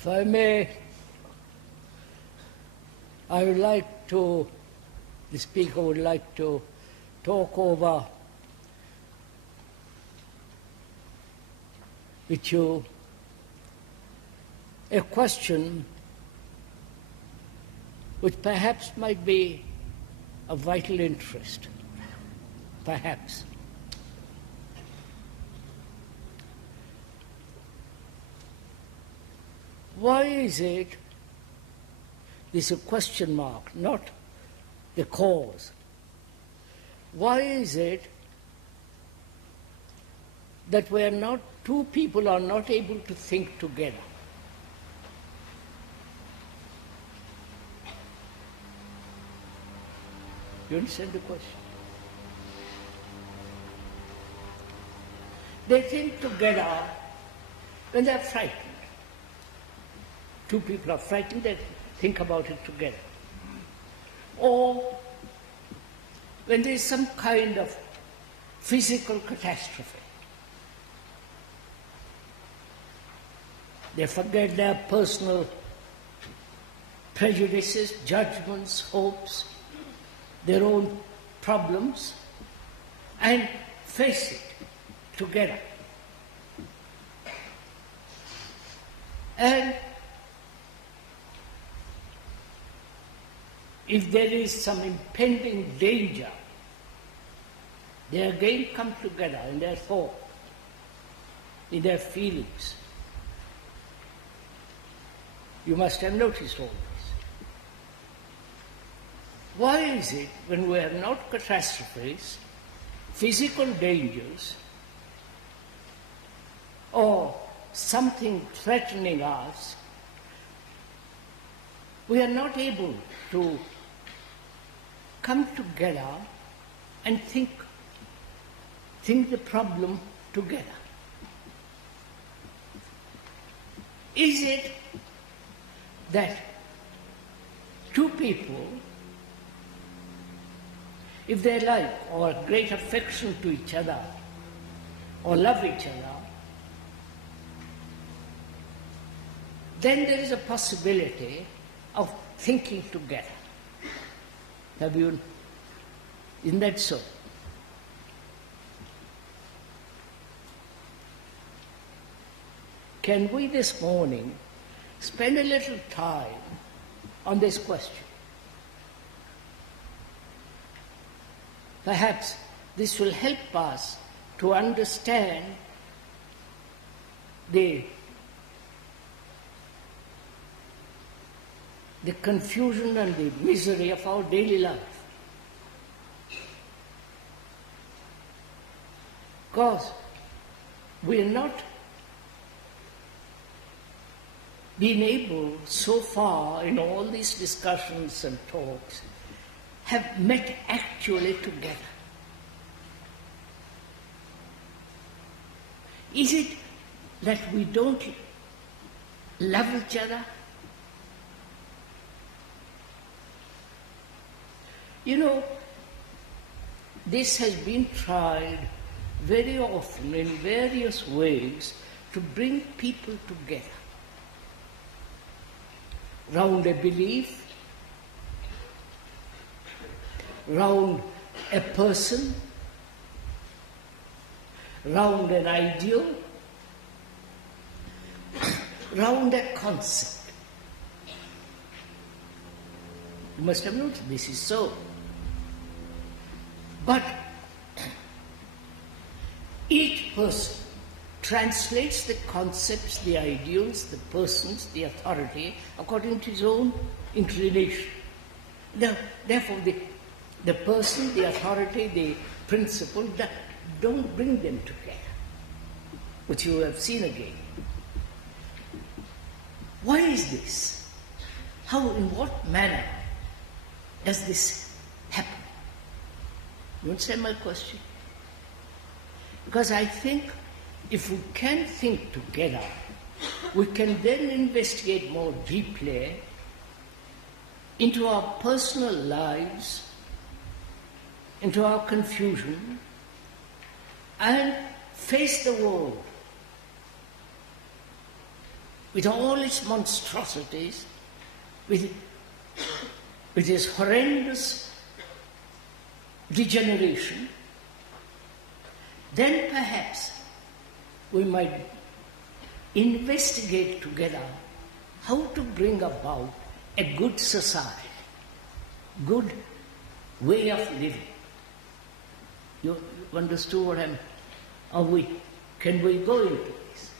If I may, the speaker would like to talk over with you a question which perhaps might be of vital interest, perhaps. Why is it, this is a question mark, not the cause. Why is it that two people are not able to think together? You understand the question? They think together when they are frightened. Two people are frightened, they think about it together. Or when there is some kind of physical catastrophe. They forget their personal prejudices, judgments, hopes, their own problems, and face it together. And if there is some impending danger, they again come together in their thought, in their feelings. You must have noticed all this. Why is it when we have not catastrophes, physical dangers, or something threatening us, we are not able to come together and think the problem together? Is it that two people, if they like or have great affection to each other or love each other, then there is a possibility of thinking together. Isn't that so? Can we this morning spend a little time on this question? Perhaps this will help us to understand the confusion and the misery of our daily life. Because we are not been able so far in all these discussions and talks have met actually together. Is it that we don't love each other? You know, this has been tried very often in various ways to bring people together round a belief, round a person, round an ideal, round a concept. You must have noticed this is so. But each person translates the concepts, the ideals, the persons, the authority according to his own inclination. Therefore, the person, the authority, the principle, don't bring them together, which you have seen again. Why is this? How, in what manner does this happen? You understand my question? Because I think if we can think together, we can then investigate more deeply into our personal lives, into our confusion, and face the world with all its monstrosities, with its horrendous degeneration, then perhaps we might investigate together how to bring about a good society, good way of living. You understood what can we go into this?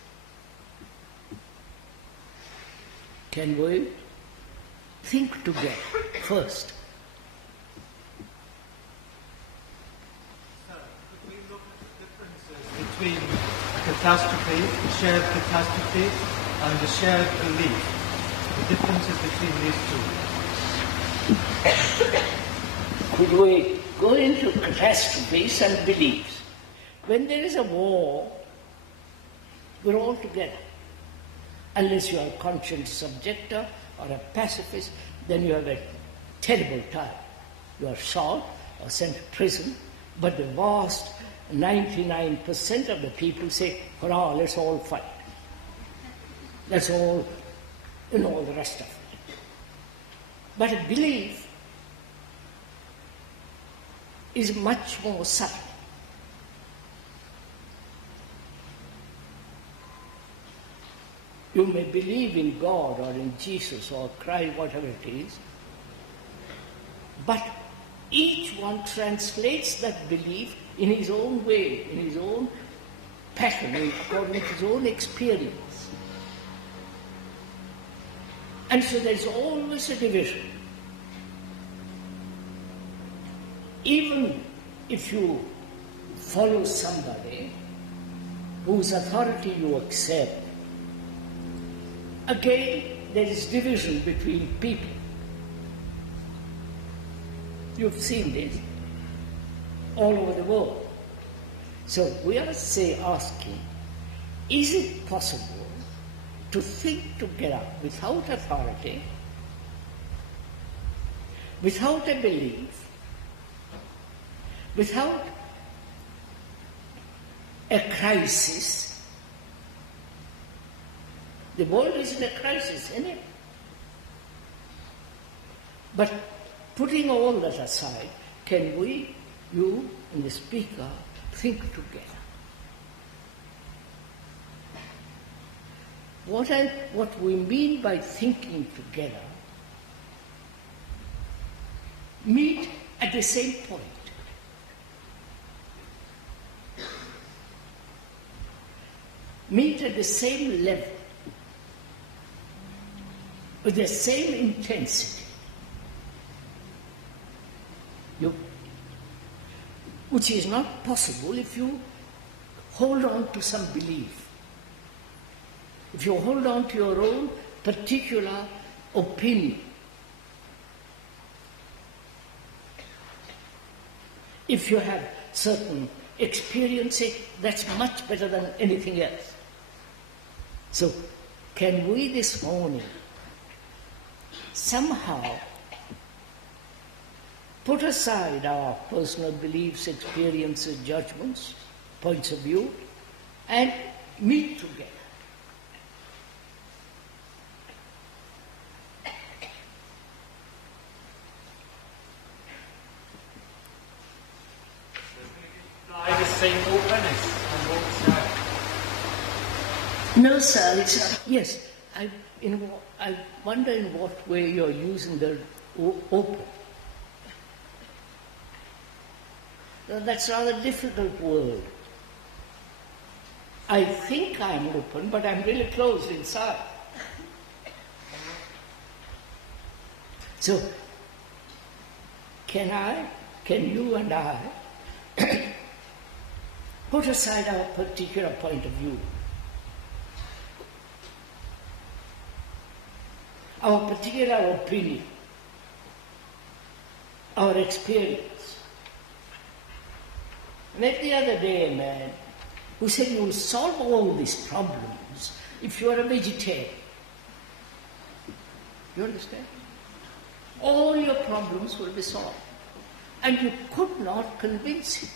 Can we think together first? Sir, could we look at the differences between catastrophe, the shared catastrophe, and the shared belief? The differences between these two. Could we go into catastrophes and beliefs? When there is a war, we're all together. Unless you are a conscience subjector or a pacifist, then you have a terrible time. You are shot or sent to prison, but the vast 99% of the people say, hurrah, let's all fight. That's all, all the rest of it. But a belief is much more subtle. You may believe in God or in Jesus or Christ, whatever it is, but each one translates that belief in his own way, in his own pattern, according to his own experience. And so there's always a division. Even if you follow somebody whose authority you accept, again there is division between people. You've seen this all over the world. So we are asking, is it possible to think together without authority, without a belief, without a crisis? The world is in a crisis, isn't it? But putting all that aside, can we, you and the speaker, think together? What we mean by thinking together, meet at the same point. Meet at the same level, with the same intensity. Which is not possible if you hold on to some belief. If you hold on to your own particular opinion. If you have certain experience, that's much better than anything else. So, can we this morning somehow put aside our personal beliefs, experiences, judgments, points of view, and meet together? The same openness on both sides. No, sir. Yes. I wonder in what way you're using the open. That's a rather difficult word. I think I'm open, but I'm really closed inside. So, can you and I put aside our particular point of view, our particular opinion, our experience? I met the other day a man who said you will solve all these problems if you are a vegetarian. You understand? All your problems will be solved. And you could not convince him.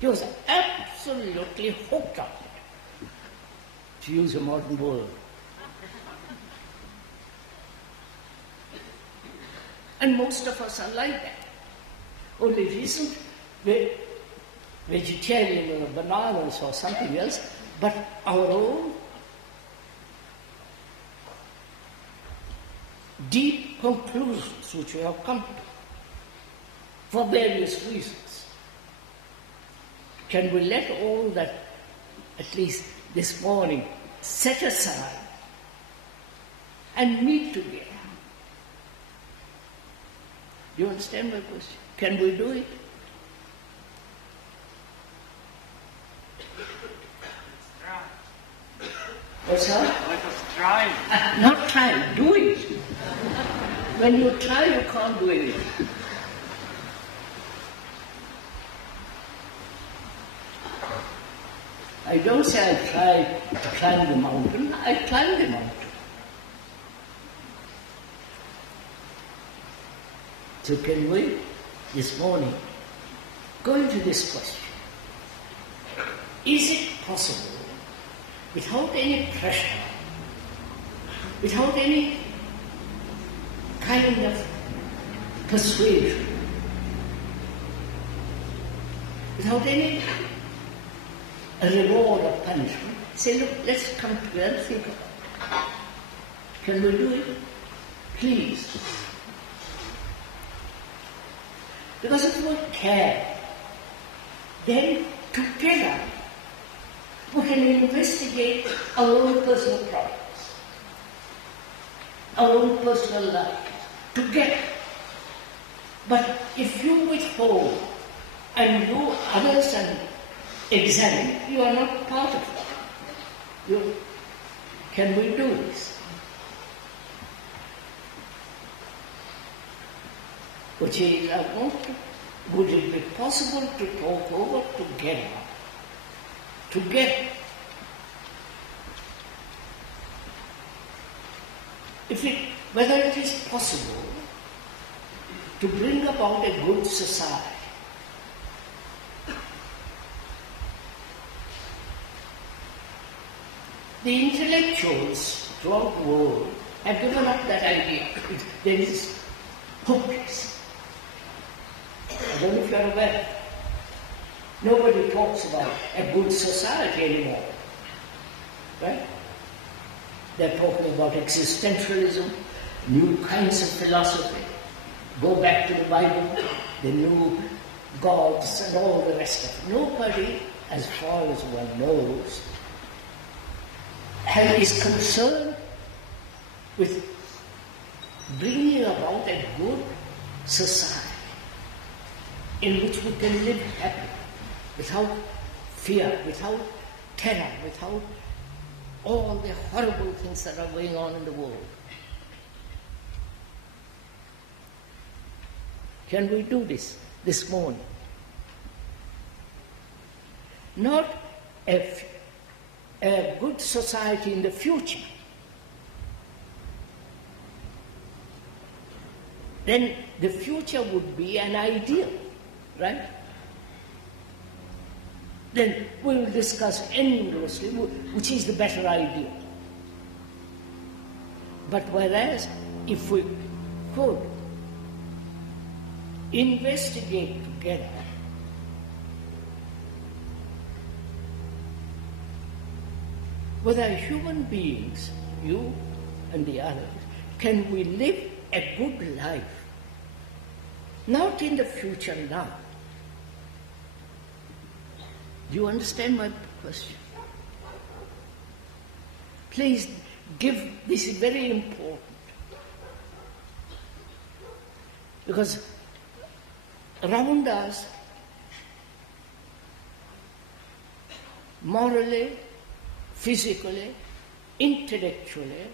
He was absolutely hooked on it. to use a modern word. And most of us are like that. Only it isn't vegetarian or bananas or something else, but our own deep conclusions which we have come to for various reasons. Can we let all that, at least this morning, set aside and meet together? Do you understand my question? Can we do it? What's that? Let us try. Not try, do it. When you try, you can't do anything. I don't say I tried to climb the mountain, I climbed the mountain. So can we, this morning, go into this question? Is it possible, without any pressure, without any kind of persuasion, without any reward or punishment, say, look, let's come together and think about it. Can we do it? Please. Because if we care, then together we can investigate our own personal problems, our own personal life, together. But if you withhold and do others and examine, you are not part of that. Can we do this? Which is, would it be possible to talk over together? Together. Whether it is possible to bring about a good society. The intellectuals throughout the world have given up that idea. There is hopeless. I don't know if you are aware. Nobody talks about a good society anymore. Right? They're talking about existentialism, new kinds of philosophy, go back to the Bible, the new gods and all the rest of it. Nobody, as far as one knows, is concerned with bringing about a good society in which we can live happily, without fear, without terror, without all the horrible things that are going on in the world. Can we do this morning? Not a good society in the future. Then the future would be an ideal, right? Then we will discuss endlessly which is the better idea. But whereas if we could investigate together whether human beings, you and the others, can we live a good life, not in the future now. Do you understand my question? Please this is very important. Because around us, morally, physically, intellectually,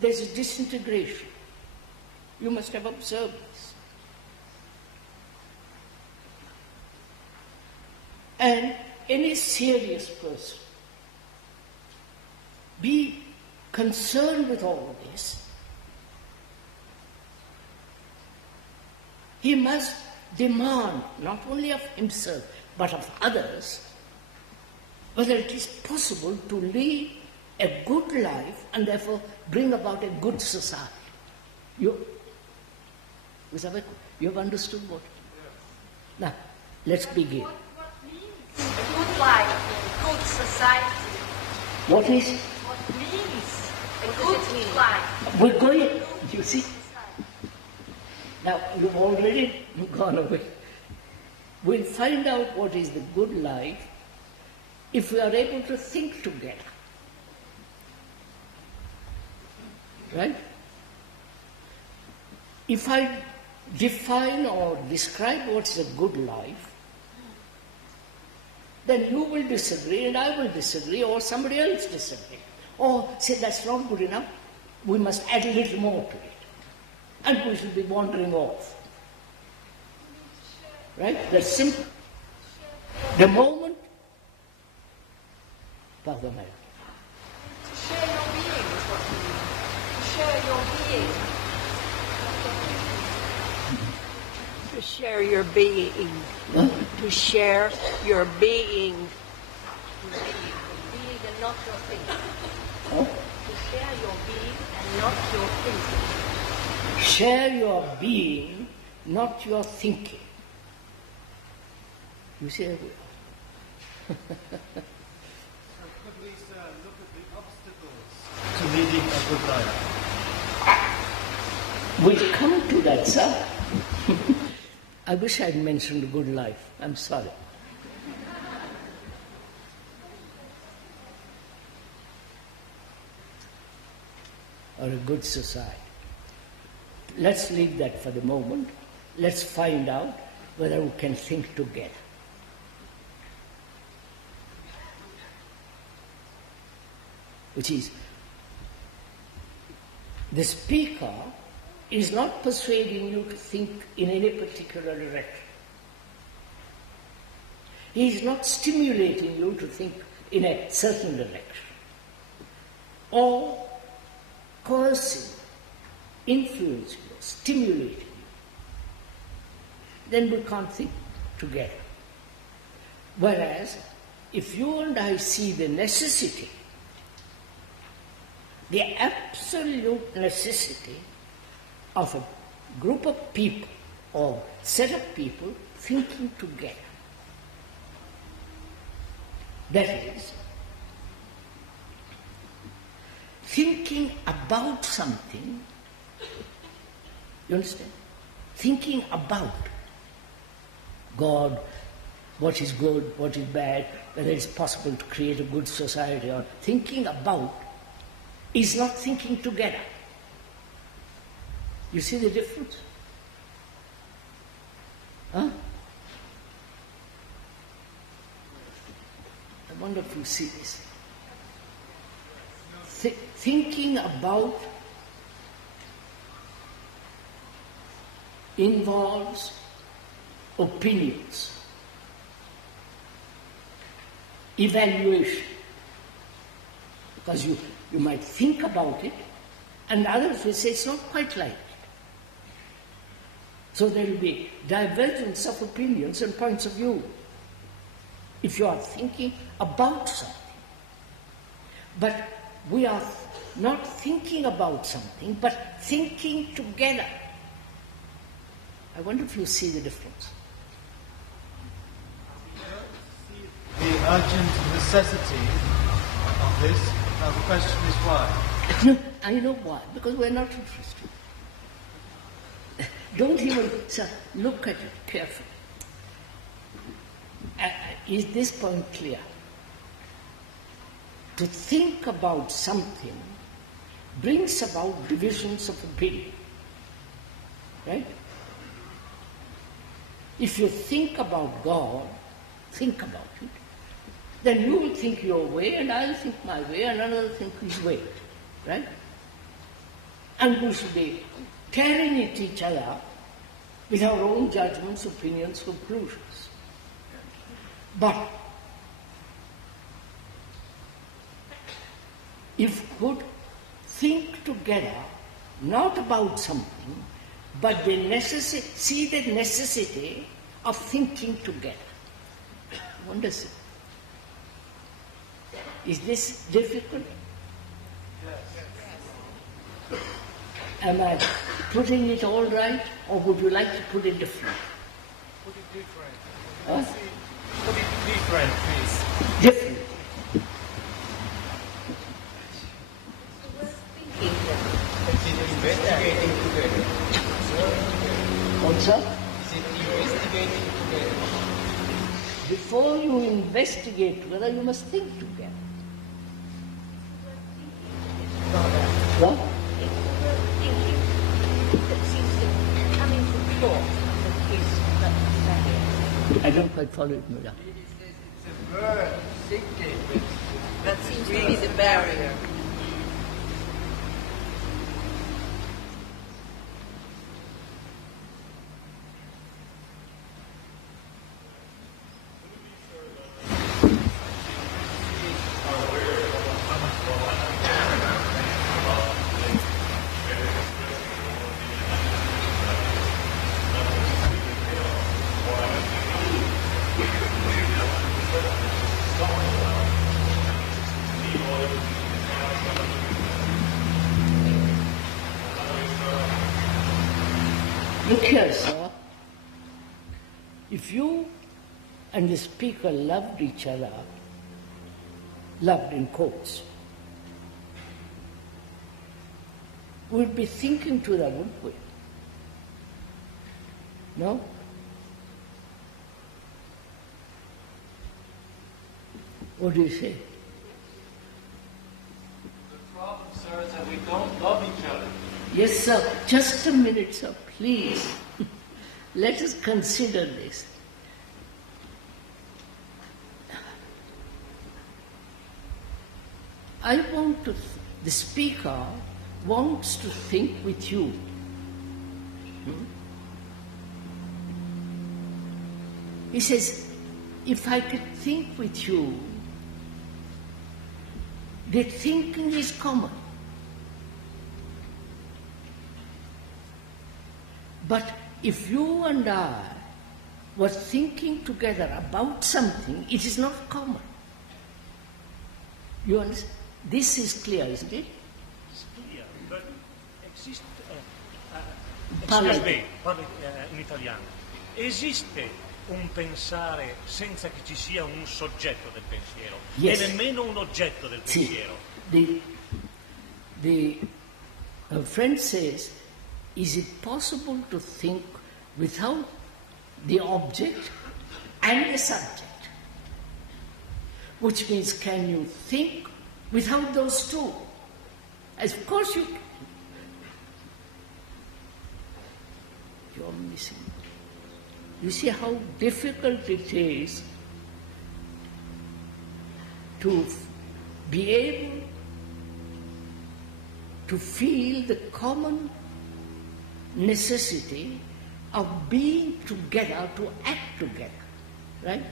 there's a disintegration. You must have observed this. And any serious person, be concerned with all this, he must demand, not only of himself, but of others, whether it is possible to live a good life and therefore bring about a good society. You have understood what? Now, let's begin. What means a good life, good society? What is? What means a good life? We're going, you see? Now, you've already gone away. We'll find out what is the good life if we are able to think together. Right? If I define or describe what's a good life, then you will disagree and I will disagree, or somebody else disagree. Or say that's not good enough, we must add a little more to it. And we should be wandering off. Right? That's simple. The moment, Father Mary. To share your being is what you mean. To share your being. To share your being. Huh? To share your being. Being and not your thinking. Huh? To share your being and not your thinking. Share your being, not your thinking. You see? So could we, sir, look at the obstacles to leading a good life? We'll come to that, sir. I wish I'd mentioned a good life. I'm sorry. Or a good society. Let's leave that for the moment. Let's find out whether we can think together. Which is, the speaker is not persuading you to think in any particular direction. He is not stimulating you to think in a certain direction, or coercing, influencing you, stimulating you. Then we can't think together. Whereas, if you and I see the necessity, the absolute necessity of a group of people or set of people thinking together, that is, thinking about something, you understand? Thinking about God, what is good, what is bad, whether it's possible to create a good society, or thinking about is not thinking together. You see the difference? Huh? I wonder if you see this. Thinking about involves opinions, evaluation, because you might think about it and others will say it's not quite like it. So there will be divergence of opinions and points of view if you are thinking about something. But we are not thinking about something, but thinking together. I wonder if you see the difference. The urgent necessity of this. Now the question is why? I know why. Because we're not interested. Don't even, sir, look at it carefully. Is this point clear? To think about something brings about divisions of opinion. Right? If you think about God, think about it, then you will think your way and I'll think my way and another think his way. Right? And we should be tearing at each other with our own judgments, opinions, conclusions. But if we could think together, not about something, but see the necessity of thinking together. Wonder, is this difficult? Am I putting it all right, or would you like to put it different? Put it different. Huh? Put it different, please. Different. Investigating together. Also, Is it investigating together? before you investigate together, you must think together. What? Thinking that seems to be coming from thought that is that I don't quite follow it, madam. It's a word, thinking. that seems to be the barrier. Look here, sir. If you and the speaker loved each other, loved in quotes, we'd be thinking to them, wouldn't we? No? What do you say? The problem, sir, is that we don't love each other. Yes, sir. Just a minute, sir, please. Let us consider this. I want to, the speaker wants to think with you. He says, if I could think with you, the thinking is common. But if you and I were thinking together about something, it is not common. You understand? This is clear, isn't it? It's clear, but existe, Parla. excuse me, parlo in italiano. Esiste un pensare senza che ci sia un soggetto del pensiero Yes. e nemmeno un oggetto del See, pensiero. the friend says, is it possible to think without the object and the subject? Which means, can you think without those two? As of course you can. You're missing. You see how difficult it is to be able to feel the common necessity of being together, to act together, right?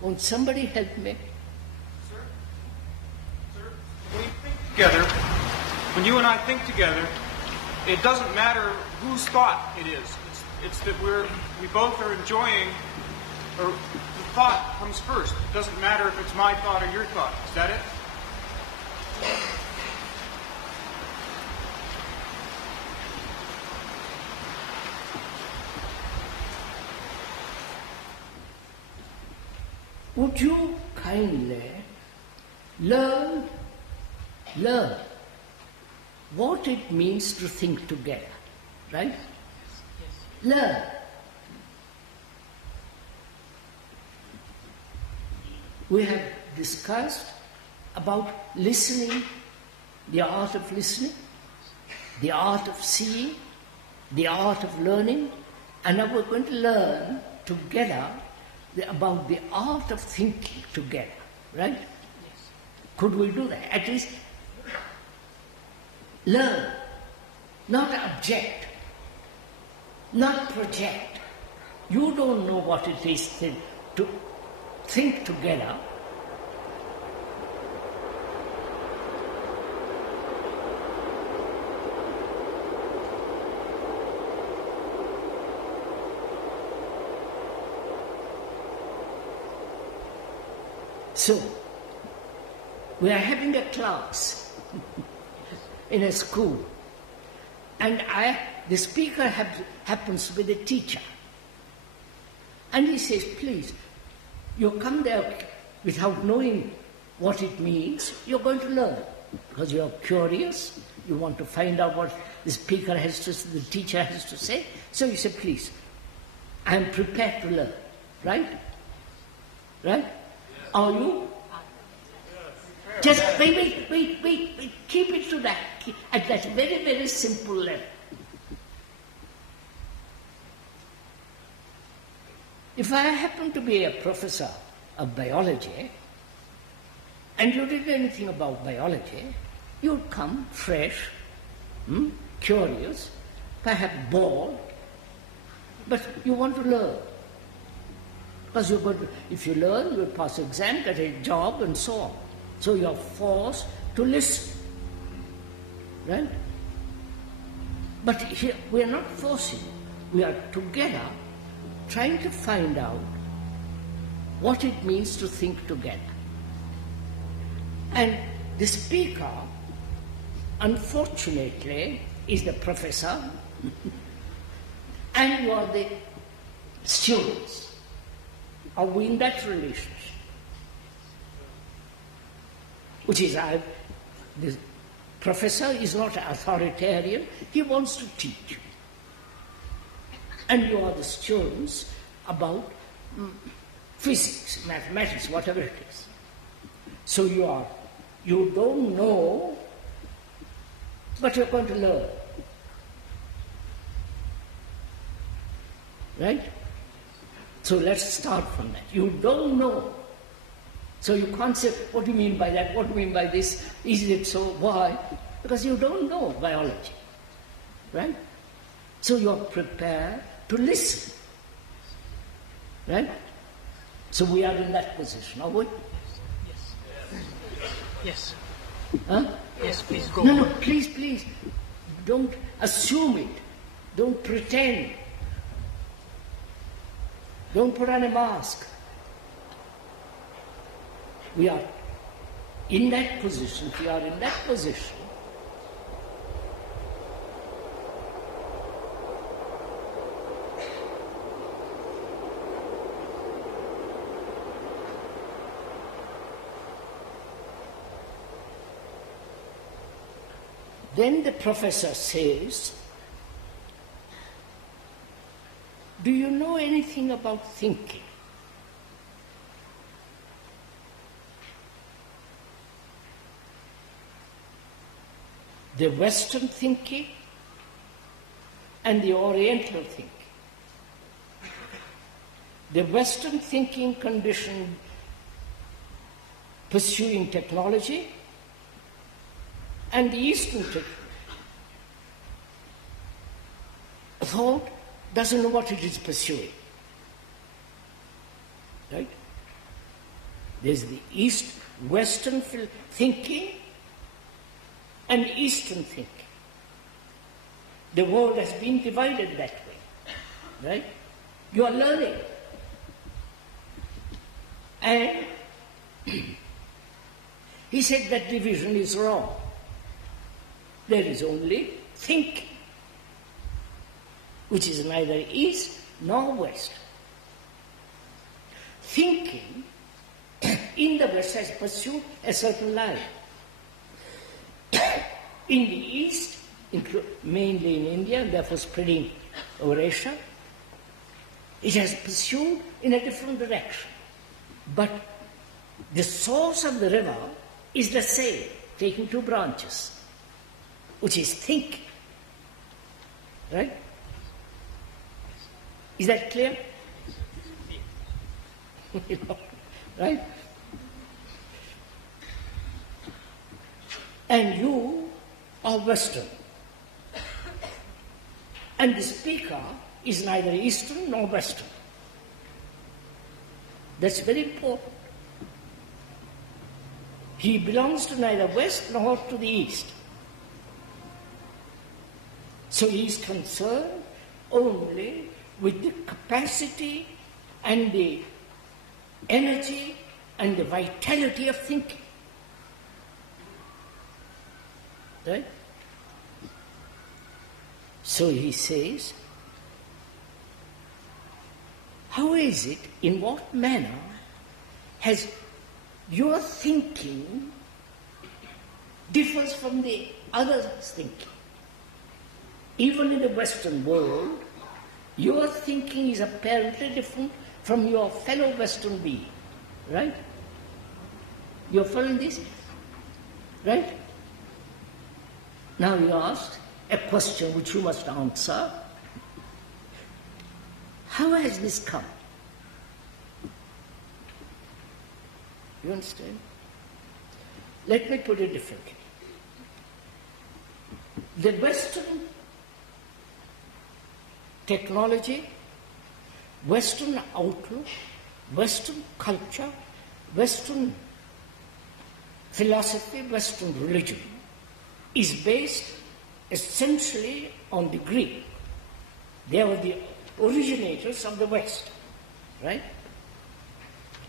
Won't somebody help me? When we think together, when you and I think together, it doesn't matter whose thought it is. It's that we both are enjoying, or the thought comes first. It doesn't matter if it's my thought or your thought. Is that it? Would you kindly learn what it means to think together, right? Learn. We have discussed about listening, the art of listening, the art of seeing, the art of learning, and now we're going to learn together about the art of thinking together, right? Yes. Could we do that? At least learn, not object, not project. You don't know what it is to think together. So, we are having a class in a school, and the speaker happens to be the teacher. And he says, please, you come there without knowing what it means, you're going to learn. Because you're curious, you want to find out what the speaker the teacher has to say. So you say, please, I am prepared to learn. Right? Right? Are you? Just wait, keep it to that, at that very, very simple level. If I happen to be a professor of biology, and you didn't know anything about biology, you'd come fresh, curious, perhaps bored, but you want to learn. Because if you learn, you'll pass the exam, get a job, and so on. So you're forced to listen. Right? But here, we are not forcing. We are together trying to find out what it means to think together. And the speaker, unfortunately, is the professor, and you are the students. Are we in that relationship? Which is, the professor is not authoritarian, he wants to teach. And you are the students about physics, mathematics, whatever it is. So you don't know, but you're going to learn. Right? So let's start from that. You don't know. So you can't say, what do you mean by that? What do you mean by this? Is it so? Why? Because you don't know biology. Right? So you're prepared to listen. Right? So we are in that position, are we? Yes. Huh? Yes, please go. No, please. Don't assume it. Don't pretend. Don't put on a mask. We are in that position. If we are in that position, then the professor says, do you know anything about thinking? The Western thinking and the Oriental thinking. The Western thinking conditioned pursuing technology, and the Eastern thought doesn't know what it is pursuing. Right? There's the Western thinking and Eastern thinking. The world has been divided that way. Right? You are learning. And he said that division is wrong. There is only thinking, which is neither East nor West. Thinking in the West has pursued a certain line. In the East, mainly in India, and therefore spreading over Asia, it has pursued in a different direction. But the source of the river is the same, taking two branches, which is thinking. Right? Is that clear? Right? And you are Western. And the speaker is neither Eastern nor Western. That's very important. He belongs to neither West nor to the East. So he is concerned only with the capacity and the energy and the vitality of thinking. Right? So he says, how is it, in what manner has your thinking differs from the other's thinking? Even in the Western world, your thinking is apparently different from your fellow Western being. Right? You're following this? Right? Now you ask a question which you must answer. How has this come? You understand? Let me put it differently. The Western technology, Western outlook, Western culture, Western philosophy, Western religion is based essentially on the Greek. They were the originators of the West, right?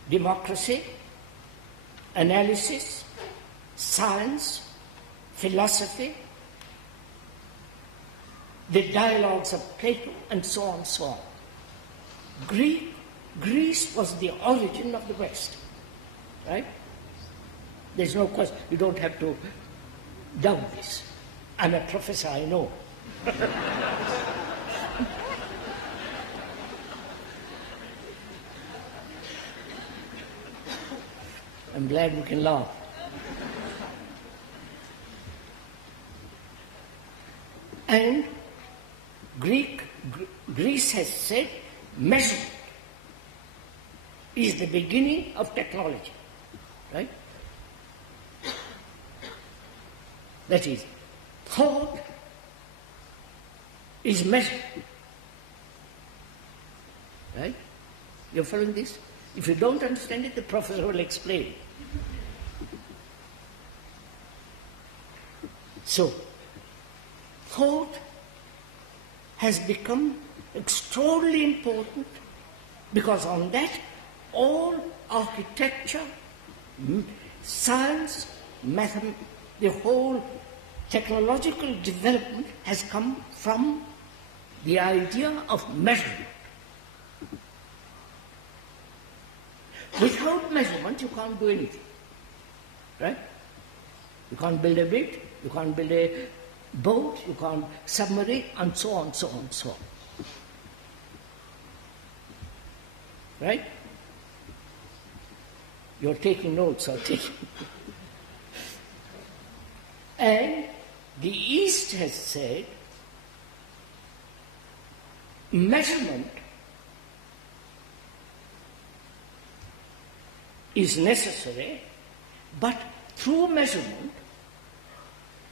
Democracy, analysis, science, philosophy, the dialogues of Plato, and so on, so on. Greece was the origin of the West, right? There's no question. You don't have to doubt this. I'm a professor, I know. I'm glad we can laugh. And Greece has said measurement is the beginning of technology, right? That is, thought is measured, right? You're following this? If you don't understand it, the professor will explain. So, thought has become extraordinarily important because on that all architecture, science, mathematics, the whole technological development has come from the idea of measurement. Without measurement, you can't do anything, right? You can't build a bridge, you can't build a boat, you can't submarine, and so on, so on, so on. Right? You're taking notes, or taking. And the East has said measurement is necessary, but through measurement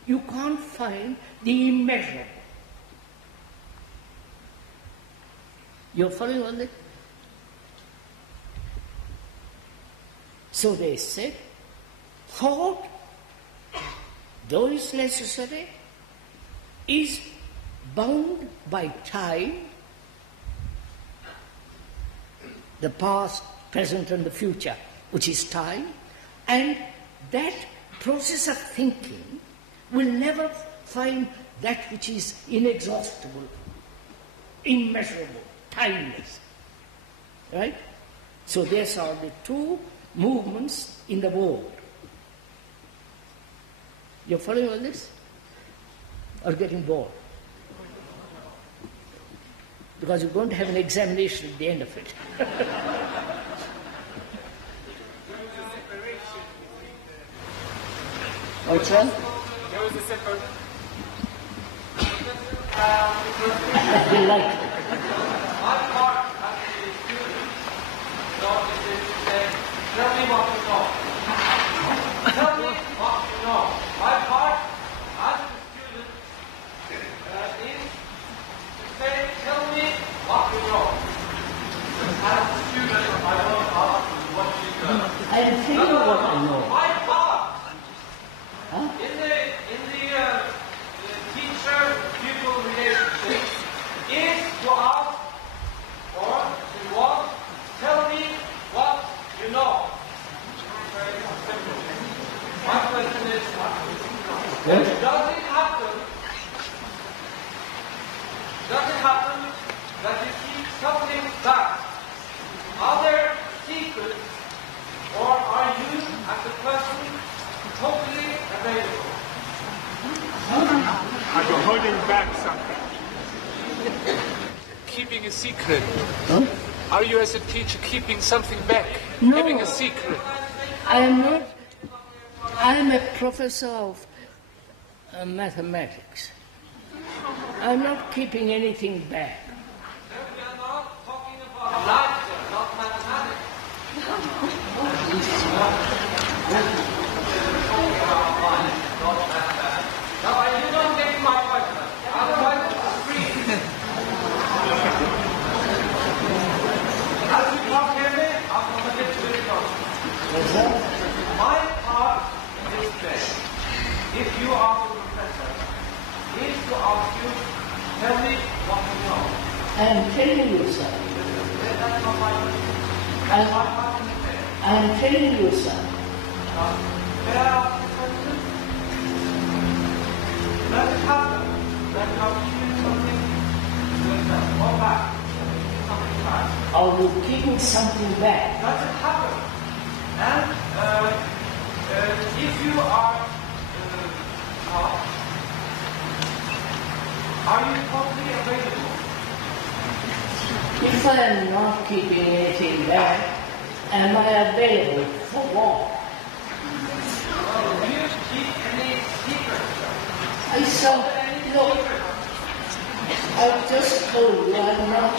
you can't find the immeasurable. You're following on that? So they said, thought, though it's necessary, is bound by time, the past, present, and the future, which is time, and that process of thinking will never find that which is inexhaustible, immeasurable, timeless. Right? So these are the two movements in the world. You're following all this? Or getting bored? Because you're going to have an examination at the end of it. What's that? There was a separate. That we like. My part as a student, God is saying, tell me what you know. Tell me what you know. My part as a student is to say, tell me what you know. As a student, I don't ask what you know. I am thinking what I know. My part Huh? in the teacher-pupil relationship is to ask or to want, tell me what you know. Yes? Does it happen that you keep something back? Are there secrets, or are you, as a person, totally available? Are you holding back something? Keeping a secret. Huh? Are you, as a teacher, keeping something back? No. Having a secret? I am not. I am a professor of mathematics. I am not keeping anything back. We are not talking about life, sir, not mathematics. Now, you don't get my question. Otherwise, it's free. As you talk here, I'm going to get to it. My part in this day, if you are the professor, is to ask you, tell me what you know. I am telling you, sir. That's not my question. I My part in this day. am telling you, sir. May I ask you a question? Does it happen that you are keeping something to yourself or back? Something back? Are you keeping something back? Does it happen? And if you are you totally available? If I am not keeping anything back, am I available for what? Do you keep any secrets? I said, look, I've just told you I'm not.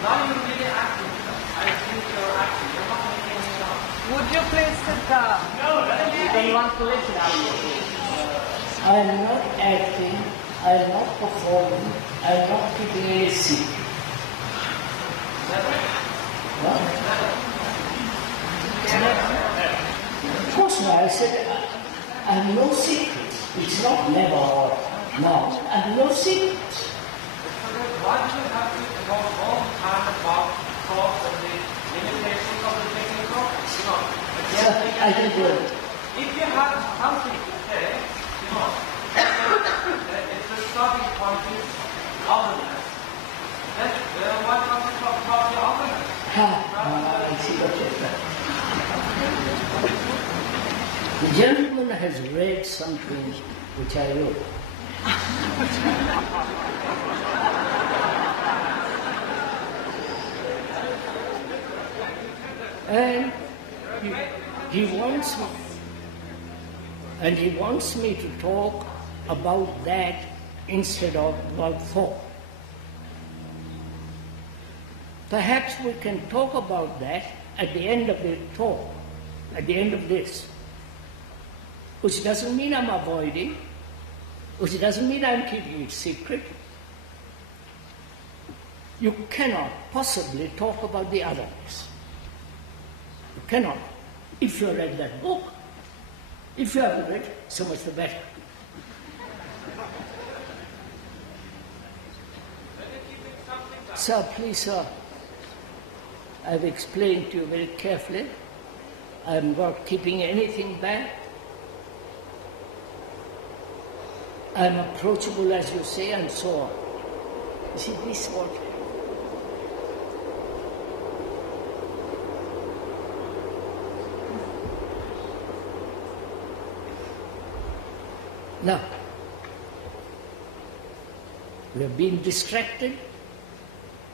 Now you're really acting. I think you're acting. You're not making any sense. Would you please sit down? No, you don't want to listen now. I am not acting, I am not performing, I am not keeping any secret. What? Of course not. I said I have no secrets. It's not never or now. I have no secrets. Why do you have to involve all the time about thoughts and the limitations of the technical? I can do it. If you have something to say, it's a starting point is otherness. Then why can't you talk about the otherness? I see what you're saying. The gentleman has read something which I wrote. And he wants me to talk about that instead of about thought. Perhaps we can talk about that at the end of the talk, at the end of this, which doesn't mean I'm avoiding, which doesn't mean I'm keeping it secret. You cannot possibly talk about the otherness. You cannot. If you read that book, if you haven't read, so much the better. Sir, please, sir, I've explained to you very carefully. I'm not keeping anything back. I'm approachable, as you say, and so on. You see, this what? Now, we have been distracted,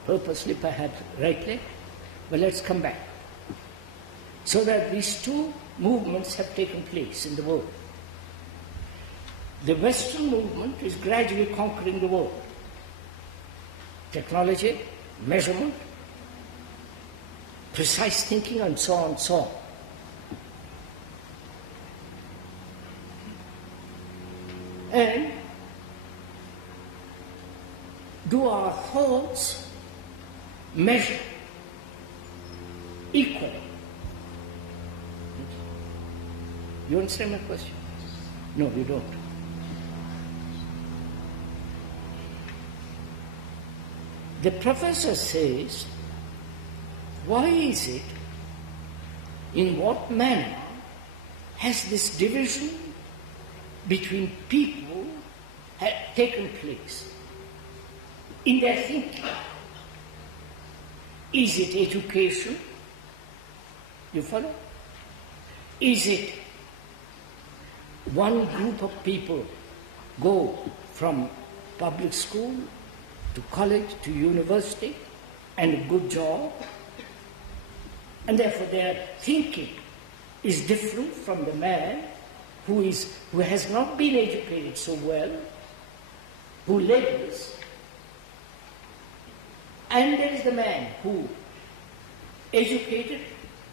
purposely, perhaps rightly, but let's come back. So that these two movements have taken place in the world. The Western movement is gradually conquering the world. Technology, measurement, precise thinking, and so on and so on. And do our thoughts measure, equal? You understand my question? No, you don't. The professor says, why is it, in what manner has this division between people have taken place in their thinking. Is it education? You follow? Is it one group of people go from public school to college to university and a good job, and therefore their thinking is different from the man who has not been educated so well, who labors, and there is the man who, educated,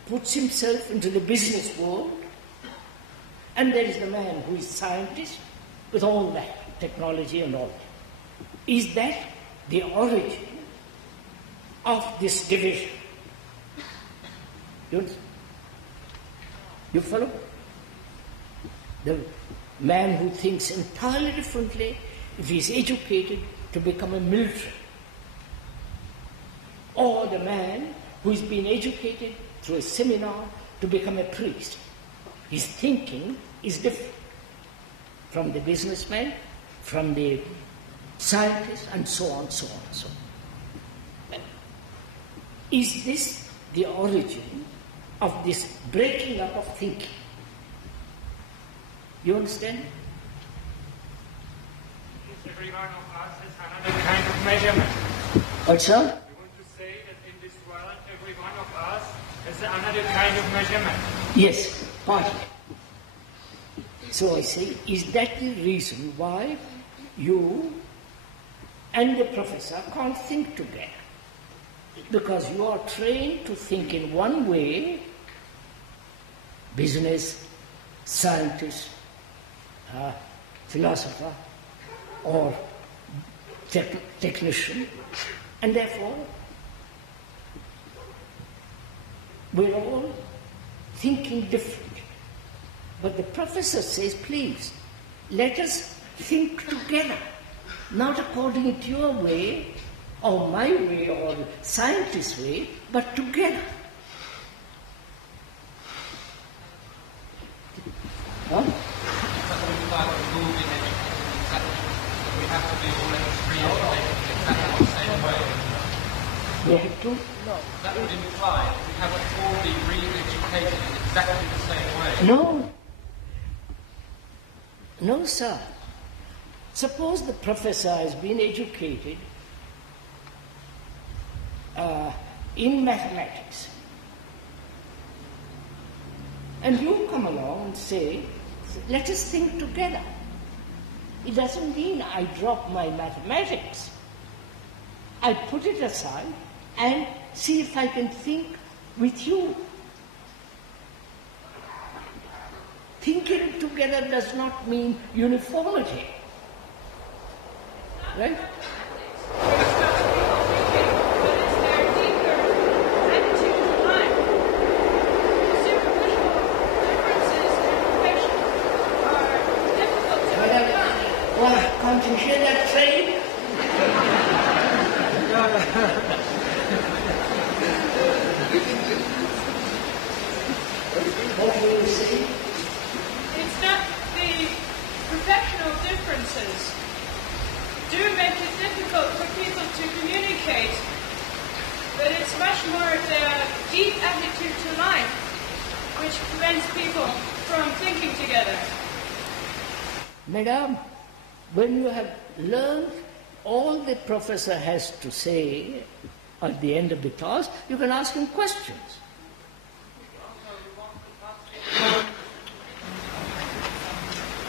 puts himself into the business world, and there is the man who is scientist with all that, technology and all that. Is that the origin of this division? You follow? The man who thinks entirely differently, if he is educated, to become a military. Or the man who has been educated through a seminar to become a priest. His thinking is different from the businessman, from the scientist, and so on, so on, so on. Is this the origin of this breaking up of thinking? You understand? Every one of us is another kind of measurement. What's that? You want to say that in this world, every one of us is another kind of measurement? Yes, partly. So I say, is that the reason why you and the professor can't think together? Because you are trained to think in one way, business, scientist, philosopher, or technician, and therefore we're all thinking differently. But the professor says, please, let us think together, not according to your way, or my way, or the scientist's way, but together. Huh? We have to be all re-educated in exactly the same way. We have to? No. That would imply we have to all be re-educated in exactly the same way. No. No, sir. Suppose the professor has been educated in mathematics, and you come along and say, let us think together. It doesn't mean I drop my mathematics. I put it aside and see if I can think with you. Thinking together does not mean uniformity. Right? Can't you hear that train? What will you say? It's not the professional differences do make it difficult for people to communicate, but it's much more the deep attitude to life which prevents people from thinking together. Madam, when you have learned all the professor has to say at the end of the class, you can ask him questions.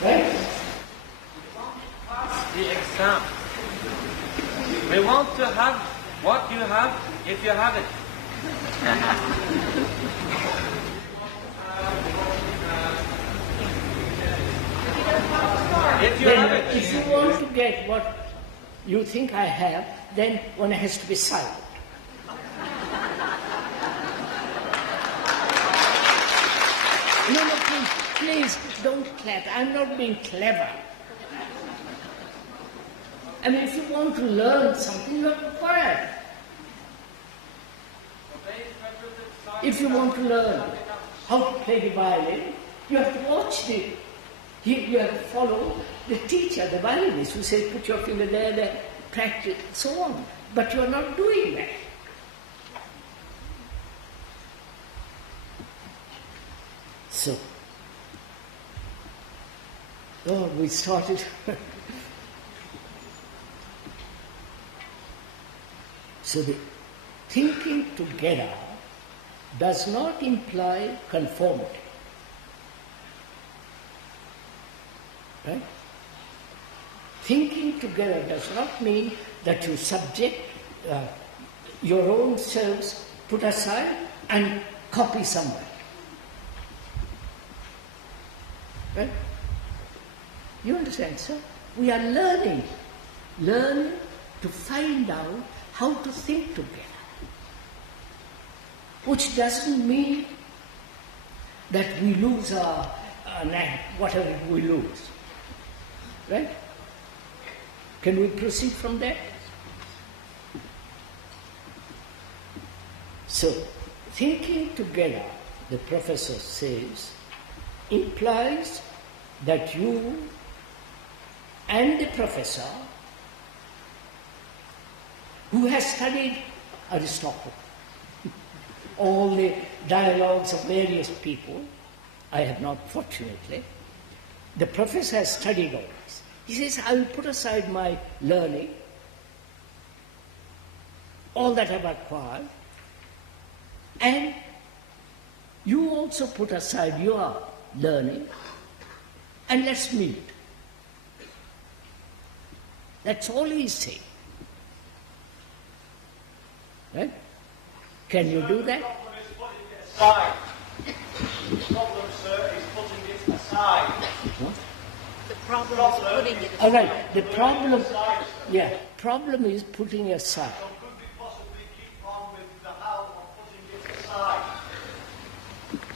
Right? Pass the exam. We want to have what you have if you have it. If you have it. If you want to get what you think I have, then one has to be silent. No, please, don't clap. I'm not being clever. I mean, if you want to learn something, you have to quiet. If you want to learn how to play the violin, you have to watch the You have to follow the teacher, the violinist, who says put your finger there, practice, so on. But you are not doing that. So, we started. So the thinking together does not imply conformity. Right? Thinking together does not mean that you subject your own selves, put aside and copy somebody. Right? You understand, sir? We are learning to find out how to think together. Which doesn't mean that we lose our whatever we lose. Right? Can we proceed from there? So, thinking together, the professor says, implies that you and the professor, who has studied Aristotle, all the dialogues of various people, I have not, fortunately, the professor has studied all this. He says, I will put aside my learning, all that I have acquired, and you also put aside your learning, and let's meet. That's all he's saying. Right? Can you do that? The problem, sir, is putting it aside. What? The problem is putting it aside. All right, the problem is putting aside. So could we possibly keep on with the how of putting it aside?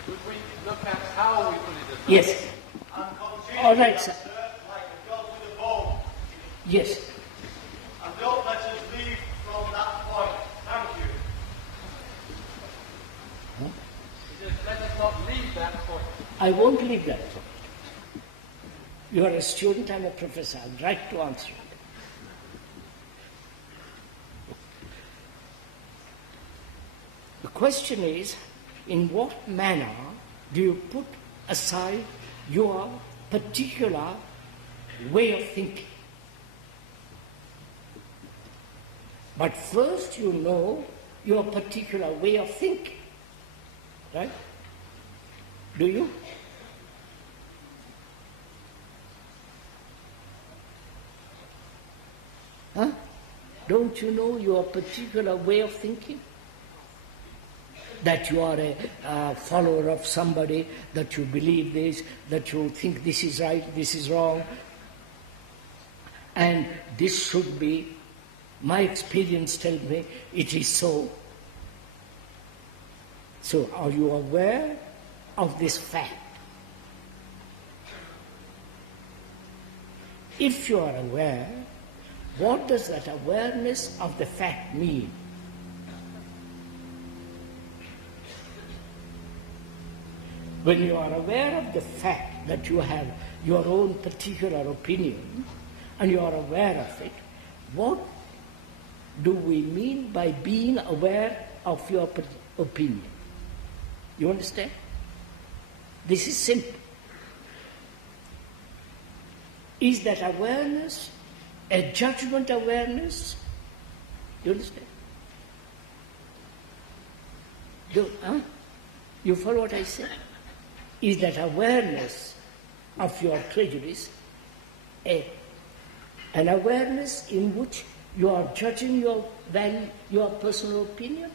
Could we look at how we put it aside? Yes. And continue, All right, sir. like a dog with a bone. Yes. And don't let us leave from that point. Thank you. Just let us not leave that point. I won't leave that point. You are a student, I'm a professor. I'll right to answer it. The question is, in what manner do you put aside your particular way of thinking? But first you know your particular way of thinking. Right? Do you? Huh? Don't you know your particular way of thinking? That you are a follower of somebody, that you believe this, that you think this is right, this is wrong, and this should be, my experience tells me it is so. So are you aware of this fact? If you are aware, what does that awareness of the fact mean? When you are aware of the fact that you have your own particular opinion and you are aware of it, what do we mean by being aware of your opinion? You understand? This is simple. Is that awareness a judgment awareness? You understand? You follow what I say? Is that awareness of your prejudice an awareness in which you are judging your value, your personal opinion?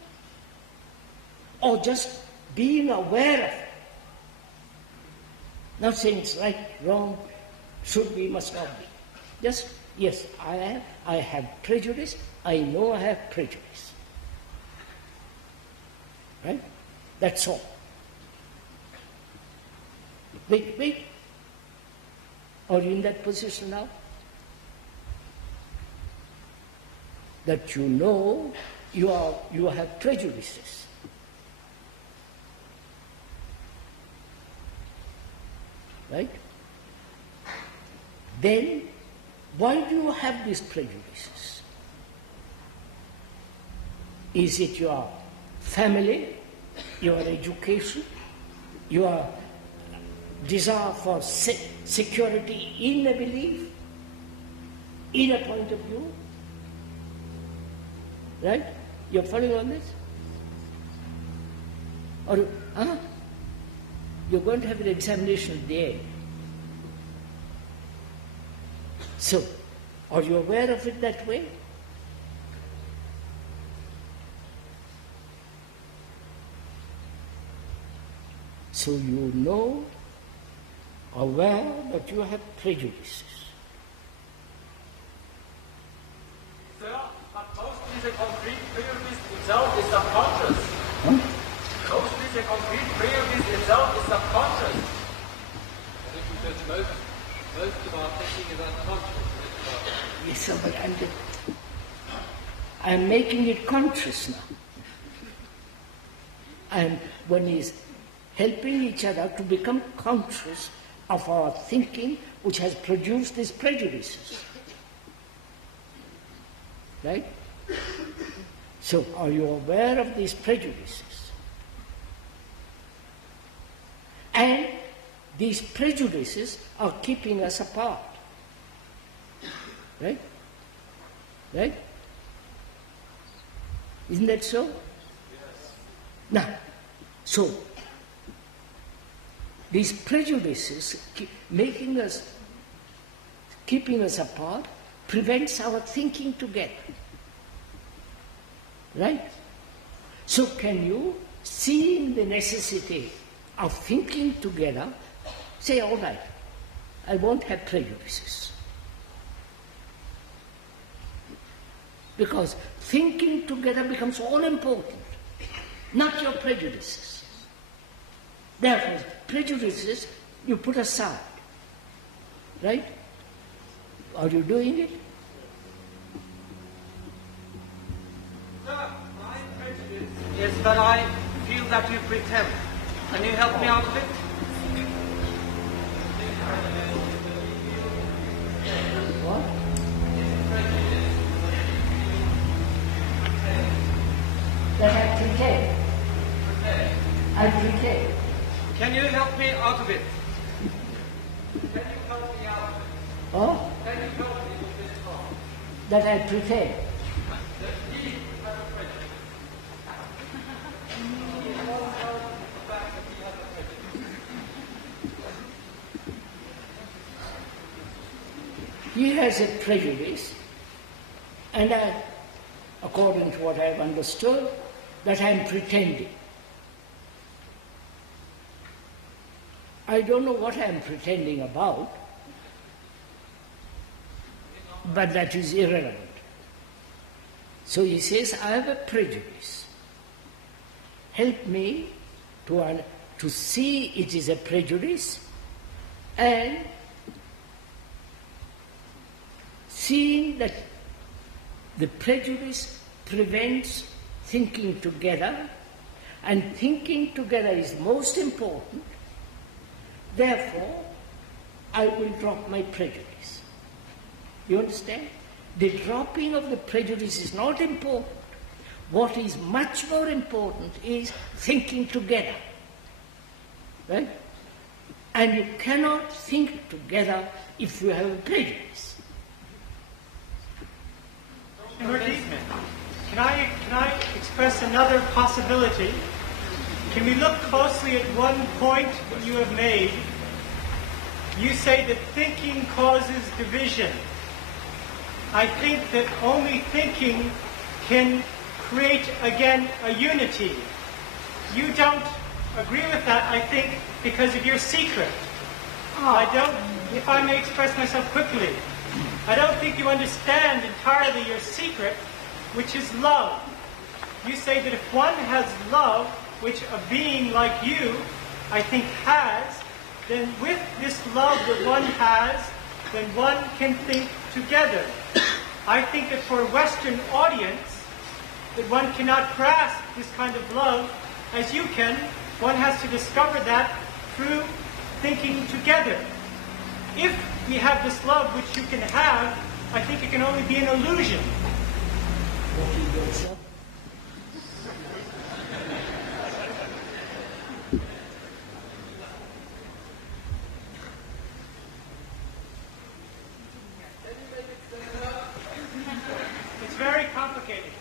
Or just being aware of it? Not saying it's right, wrong, should be, must not be. Just, yes, I have prejudice, I know I have prejudice. Right? That's all. Wait. Are you in that position now? That you know you have prejudices. Right? then why do you have these prejudices? Is it your family, your education, your desire for security in a belief, in a point of view? Right? You're following on this? Or, you're going to have an examination at the end. So, are you aware of it that way? So you know, aware that you have prejudices. Sir, but mostly the concrete prejudice itself is subconscious. Mostly the concrete prejudice itself is subconscious. I think we said most of our thinking is unconscious. Yes, sir, but I'm making it conscious now. And one is helping each other to become conscious of our thinking which has produced these prejudices. Right? So, are you aware of these prejudices? And these prejudices are keeping us apart. Right? Right? Isn't that so? Yes. Now, so, these prejudices keeping us apart, prevents our thinking together. Right? So can you, seeing the necessity of thinking together, say, all right, I won't have prejudices. Because thinking together becomes all important, not your prejudices. Therefore, prejudices you put aside. Right? Are you doing it? Sir, my prejudice is that I feel that you pretend. Can you help me out with it? What? That I pretend. I pretend. Can you help me out of it? Can you help me out of it? Oh? Can you help me with this thought? That I pretend. He has a prejudice, and according to what I've understood, that I'm pretending. I don't know what I'm pretending about, but that is irrelevant. So he says, I have a prejudice. Help me to see it is a prejudice, and seeing that the prejudice prevents thinking together, and thinking together is most important, therefore, I will drop my prejudice. You understand? The dropping of the prejudice is not important. What is much more important is thinking together. Right? And you cannot think together if you have a prejudice. Can I express another possibility? Can we look closely at one point that you have made? You say that thinking causes division. I think that only thinking can create again a unity. You don't agree with that, I think, because of your secret. I don't, if I may express myself quickly, I don't think you understand entirely your secret, which is love. You say that if one has love, which a being like you, I think, has, then with this love that one has, then one can think together. I think that for a Western audience, that one cannot grasp this kind of love as you can. One has to discover that through thinking together. If we have this love which you can have, I think it can only be an illusion. It's very complicated.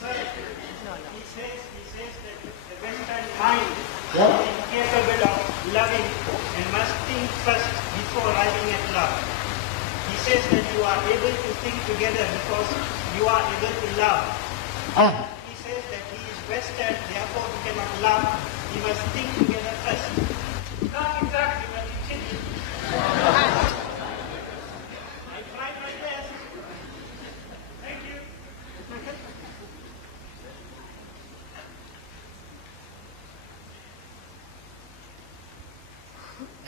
So, he says that the Western mind is capable of loving and must think first before arriving at love. He says that you are able to think together because you are able to love. He says that he is Western, therefore he cannot love. He must think together first. Not exactly, but continue. I tried my best. Thank you.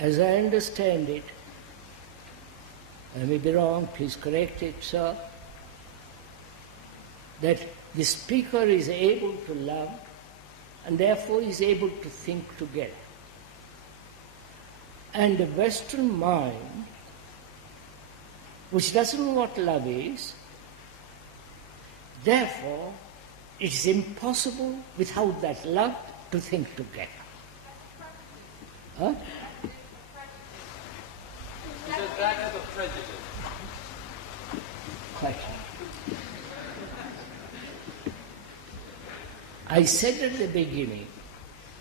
As I understand it, I may be wrong, please correct it, sir, that the speaker is able to love and therefore is able to think together. And the Western mind, which doesn't know what love is, therefore it is impossible without that love to think together. Huh? So that has a prejudice. Quite. I said at the beginning,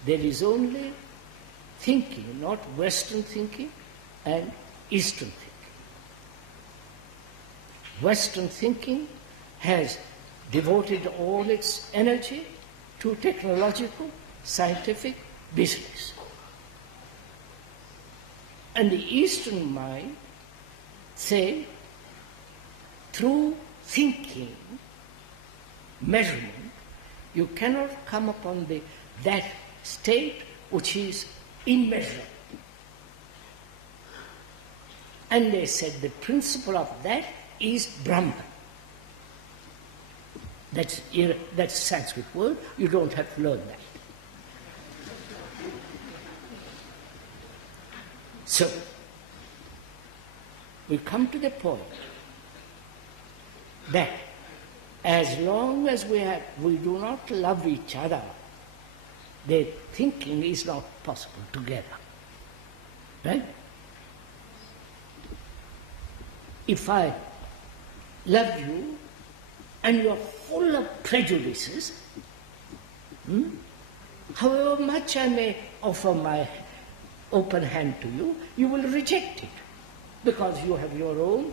there is only thinking, not Western thinking and Eastern thinking. Western thinking has devoted all its energy to technological, scientific business. And the Eastern mind say, through thinking, measurement, you cannot come upon that state which is immeasurable. And they said the principle of that is Brahman. That's a Sanskrit word, you don't have to learn that. So, we come to the point that as long as we do not love each other, the thinking is not possible together. Right? If I love you and you are full of prejudices, however much I may offer my open hand to you, you will reject it because you have your own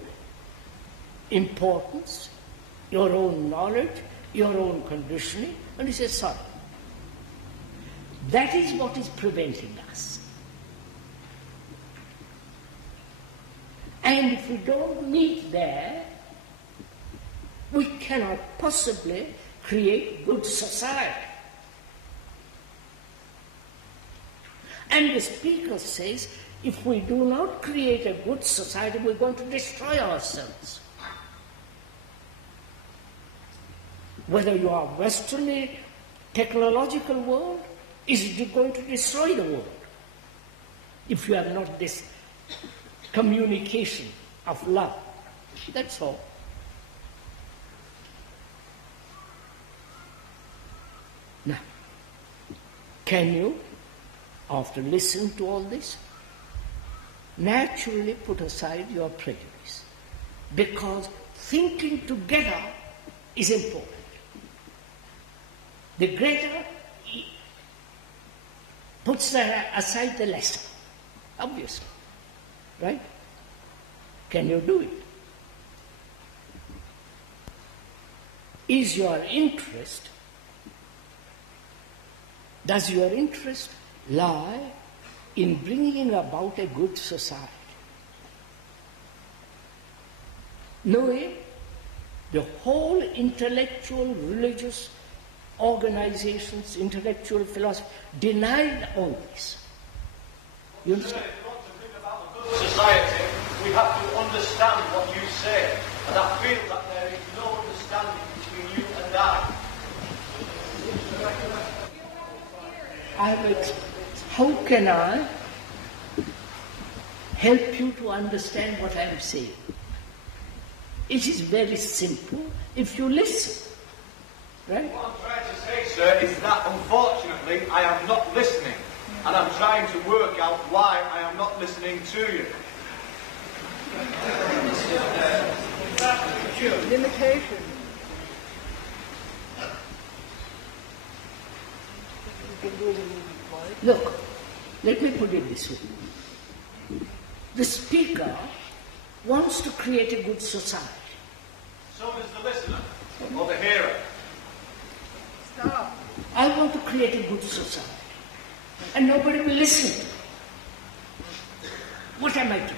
importance, your own knowledge, your own conditioning, and he says, sorry. That is what is preventing us. And if we don't meet there, we cannot possibly create good society. And the speaker says, if we do not create a good society, we're going to destroy ourselves. Whether you are Western technological world, is it going to destroy the world? If you have not this communication of love. That's all. Now, can you, after listening to all this, naturally put aside your prejudice? Because thinking together is important. The greater puts aside the lesser, obviously. Right? Can you do it? Is your interest, does your interest lie in bringing about a good society? Knowing the whole intellectual, religious organizations, intellectual philosophy denied all this. You understand? Society, we have to understand what you say, and I feel that there is no understanding between you and I. How can I help you to understand what I am saying. It is very simple if you listen. Right? What I'm trying to say, sir, is that unfortunately I am not listening. And I'm trying to work out why I am not listening to you. Limitation. Look, let me put it this way. The speaker wants to create a good society. So does the listener, or the hearer. Stop. I want to create a good society. And nobody will listen to me. What am I to do?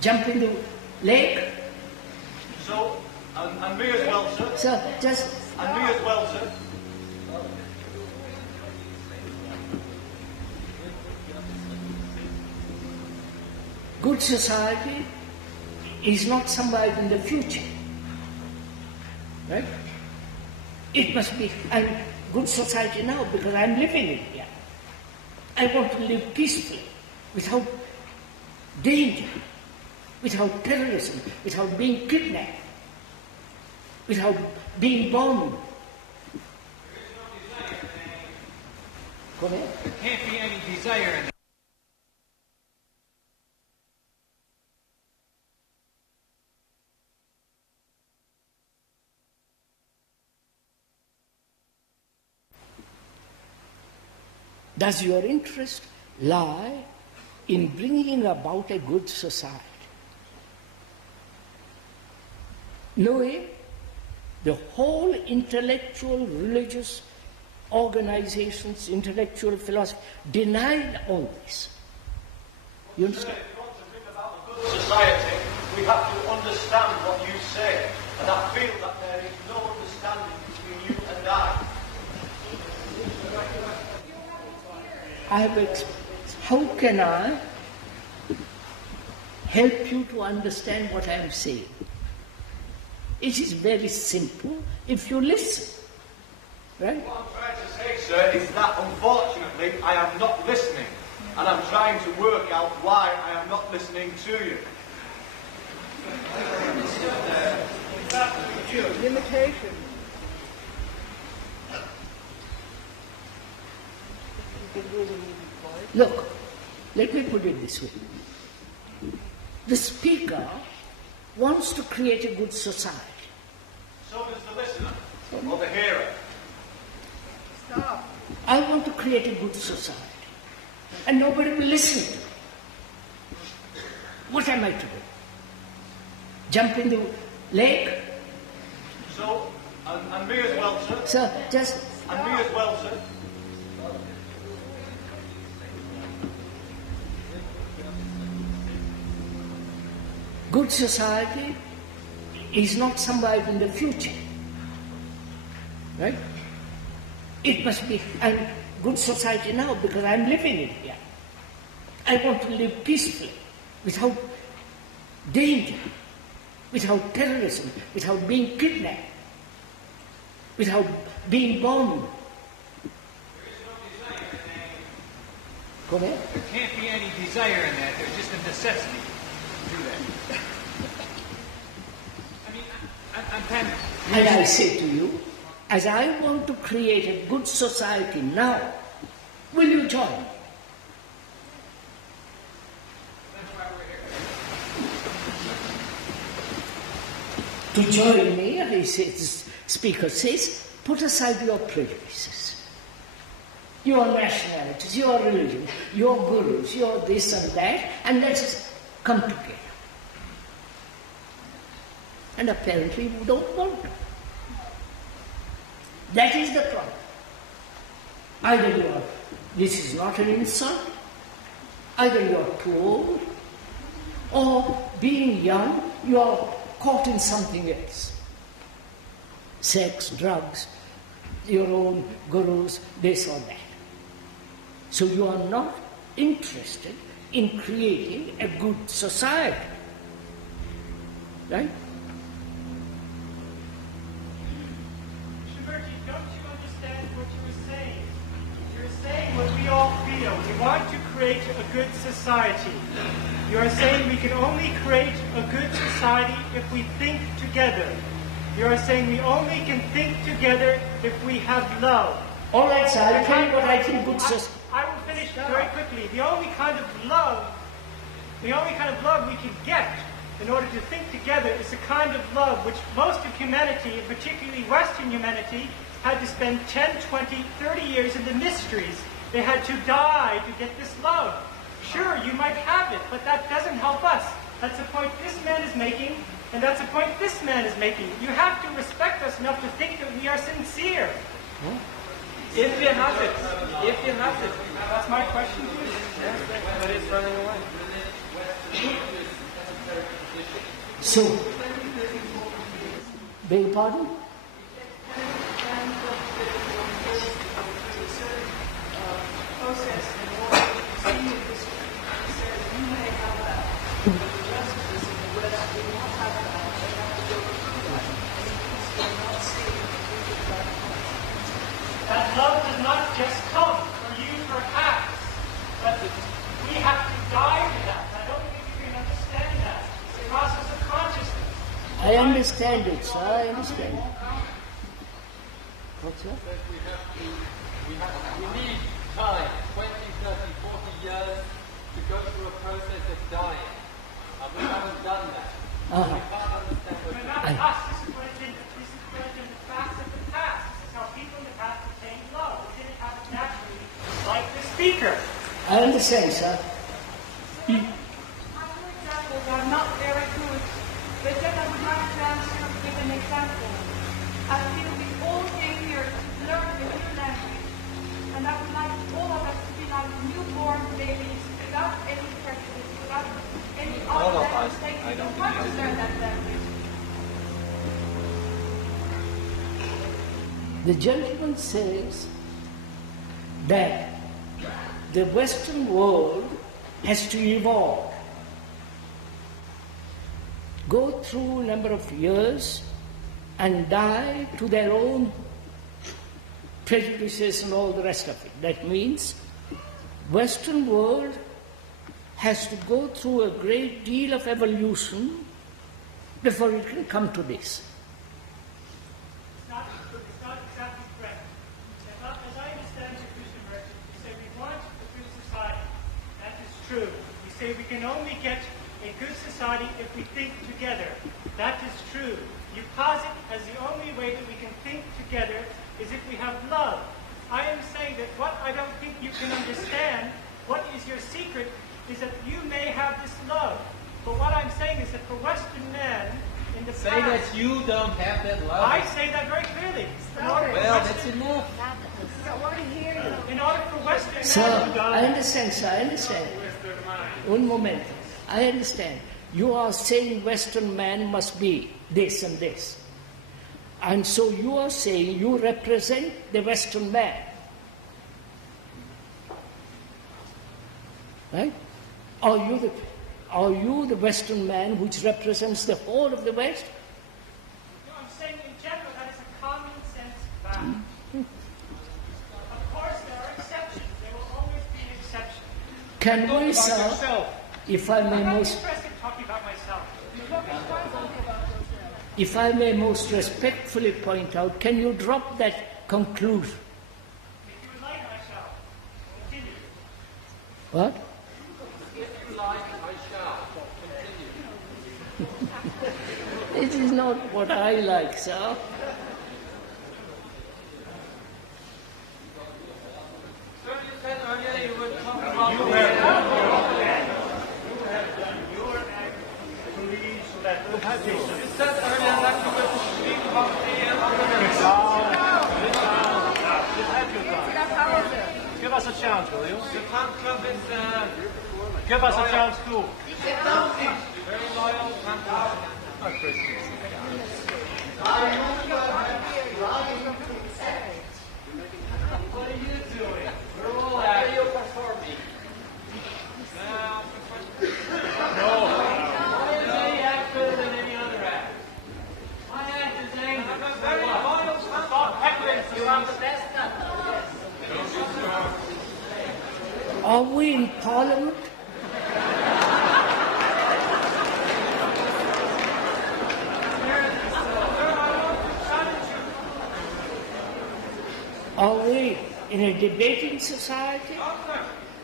Jump in the lake? So, and me as well, sir. Sir, just... And me as well, sir. Good society is not somewhere in the future. Right? It must be a good society now because I'm living it here. I want to live peacefully, without danger, without terrorism, without being kidnapped, without being bombed. Go ahead. There can't be any desire in that. Does your interest lie in bringing about a good society? Knowing the whole intellectual, religious organizations, intellectual philosophy denied all this. You understand? If you want to bring about a good society, we have to understand what you say. And I feel that there is no understanding between you and I. How can I help you to understand what I am saying? It is very simple if you listen. Right? What I'm trying to say, sir, is that unfortunately I am not listening. And I'm trying to work out why I am not listening to you. Limitation. Look, let me put it this way. The speaker wants to create a good society. So does the listener, or the hearer. Stop. I want to create a good society. And nobody will listen to me. What am I to do? Jump in the lake? So, and me as well, sir. Sir, just... And me as well, sir. Good society is not somewhere in the future. Right? It must be a good society now because I'm living it here. I want to live peacefully, without danger, without terrorism, without being kidnapped, without being bombed. Go ahead. There can't be any desire in that. There's just a necessity to do that. I mean, I'm kind of... And I say to you, as I want to create a good society now, will you join me? That's why we're here. To join me, the speaker says, put aside your prejudices, your nationalities, your religion, your gurus, your this and that, and let us come together. And apparently you don't want to. That is the problem. Either you are, this is not an insult, either you are too old, or being young, you are caught in something else. Sex, drugs, your own gurus, this or that. So you are not interested in creating a good society. Right? Krishnamurti, don't you understand what you were saying? You're saying what we all feel. We want to create a good society. You are saying we can only create a good society if we think together. You are saying we only can think together if we have love. All right, sir, I'll tell you what I think good society. I will finish very quickly. The only kind of love we can get in order to think together is the kind of love which most of humanity, and particularly Western humanity, had to spend 10, 20, 30 years in the mysteries. They had to die to get this love. Sure, you might have it, but that doesn't help us. That's the point this man is making, and that's the point this man is making. You have to respect us enough to think that we are sincere. If you have it. That's my question to you. But it's running away. So, beg your pardon? That love does not just come for you, perhaps, but we have to die to that. I don't think you can understand that. It's a process of consciousness. I understand it, sir. I understand. What's that? We need time, 20, 30, 40 years to go through a process of dying. And we haven't done that. We can't understand what But not us. This is what it's in the facts of the past. This is how people in the past attained love. We didn't have it naturally, like the speaker. I understand, sir. My examples are not very good, but then I would like to answer with an example. I feel we all came here to learn the new language, and I would like all of us to be like newborn babies, without any prejudice, without any other mistake. We don't want to learn that language. The gentleman says that the Western world has to evolve, go through a number of years and die to their own prejudices and all the rest of it. That means Western world has to go through a great deal of evolution before it can come to this. It's not exactly correct. As I understand your Krishnamurti, you say we want a good society. That is true. You say we can only get a good society if we think together. That is true. You posit as the only way that we can think together is if we have love. I am saying that what I don't think you can understand, what is your secret, is that you may have this love. But what I'm saying is that for Western men, in the Say past... that you don't have that love. I say that very clearly. Well, that's enough. I want to hear you. In order for Western men Sir, to die... I understand, sir, I understand. One moment. I understand. You are saying Western man must be this and this. And so you are saying you represent the Western man. Right? Are you the Western man which represents the whole of the West? No, I'm saying in general that is a common sense fact. Of course, there are exceptions. There will always be an exception. Can we, sir, Yourself. if I may I'm not most, interested in talking about myself. if I may most respectfully point out, can you drop that conclusion? If you would like, I shall. Continue. What? If you like, I shall. Continue. It is not what I like, sir. So you said earlier you were talking about You said earlier that you were speaking about Give us a chance, will you? the fan club is Give us a chance too. very loyal fan club. What are you doing? We're all out. You're performing. Now, Why is any act better than any other act? My act is angry. I'm a very loyal fan club. You are the best. Are we in Parliament? Are we in a debating society?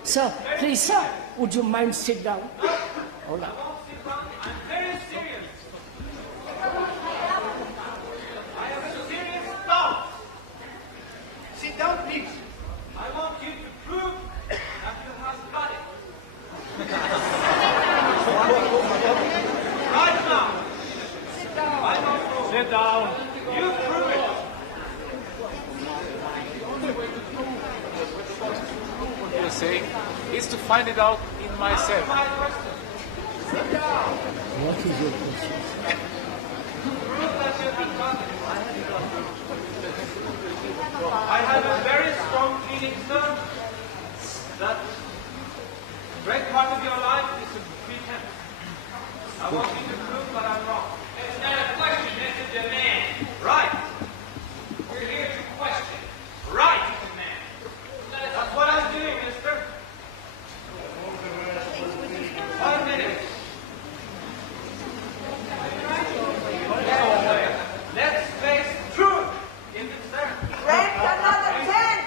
Sir, please, sir, would you mind sit down? Hold on. I'm very serious. I have a serious thought. Sit down, please. I want you to prove that you have got it. Right now. Sit down. Sit down. You prove it. You say is to find it out in myself. Sit down. What is your question? Prove that you have got it. I have a very strong feeling, sir, that a great part of your life is a pretense. I want you to prove that I'm wrong. It's not a question, it's a demand. Right. We're here to question. Right, demand. That's what I'm doing, mister. 1 minute. Let's face truth. Is it, sir? Rent another tent!